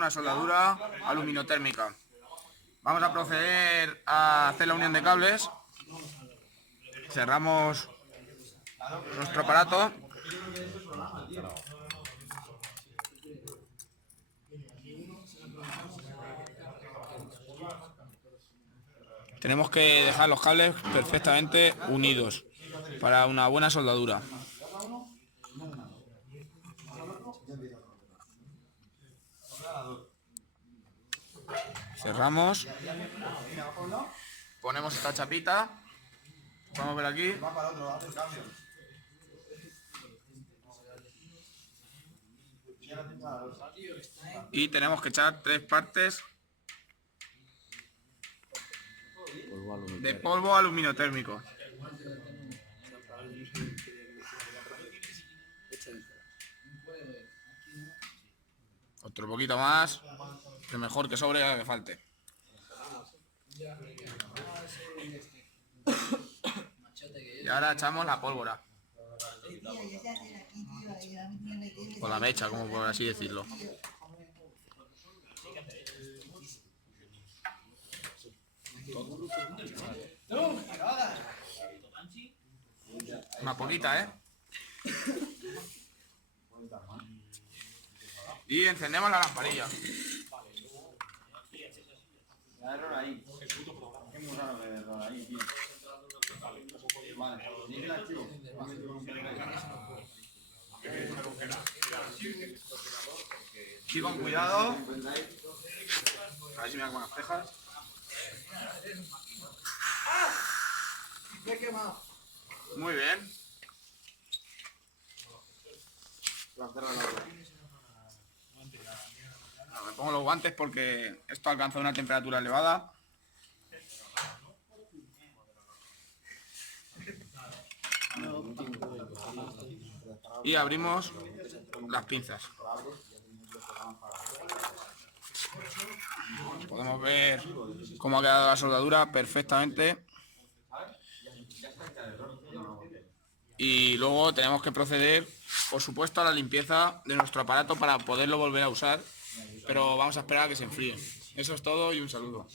una soldadura aluminotérmica. Vamos a proceder a hacer la unión de cables. Cerramos nuestro aparato. Tenemos que dejar los cables perfectamente unidos para una buena soldadura. Cerramos. Ponemos esta chapita. Vamos a ver aquí. Y tenemos que echar 3 partes de polvo aluminotérmico. Otro poquito más, que mejor que sobre que falte. Y ahora echamos la pólvora. O la mecha, como por así decirlo. Una poquita, ¿eh? Y encendemos la lamparilla. Y con cuidado. A ver si me hago unas cejas. Muy bien. Me pongo los guantes porque esto alcanza una temperatura elevada. Y abrimos las pinzas. Podemos ver cómo ha quedado la soldadura perfectamente. Y luego tenemos que proceder, por supuesto, a la limpieza de nuestro aparato para poderlo volver a usar. Pero vamos a esperar a que se enfríe. Eso es todo y un saludo.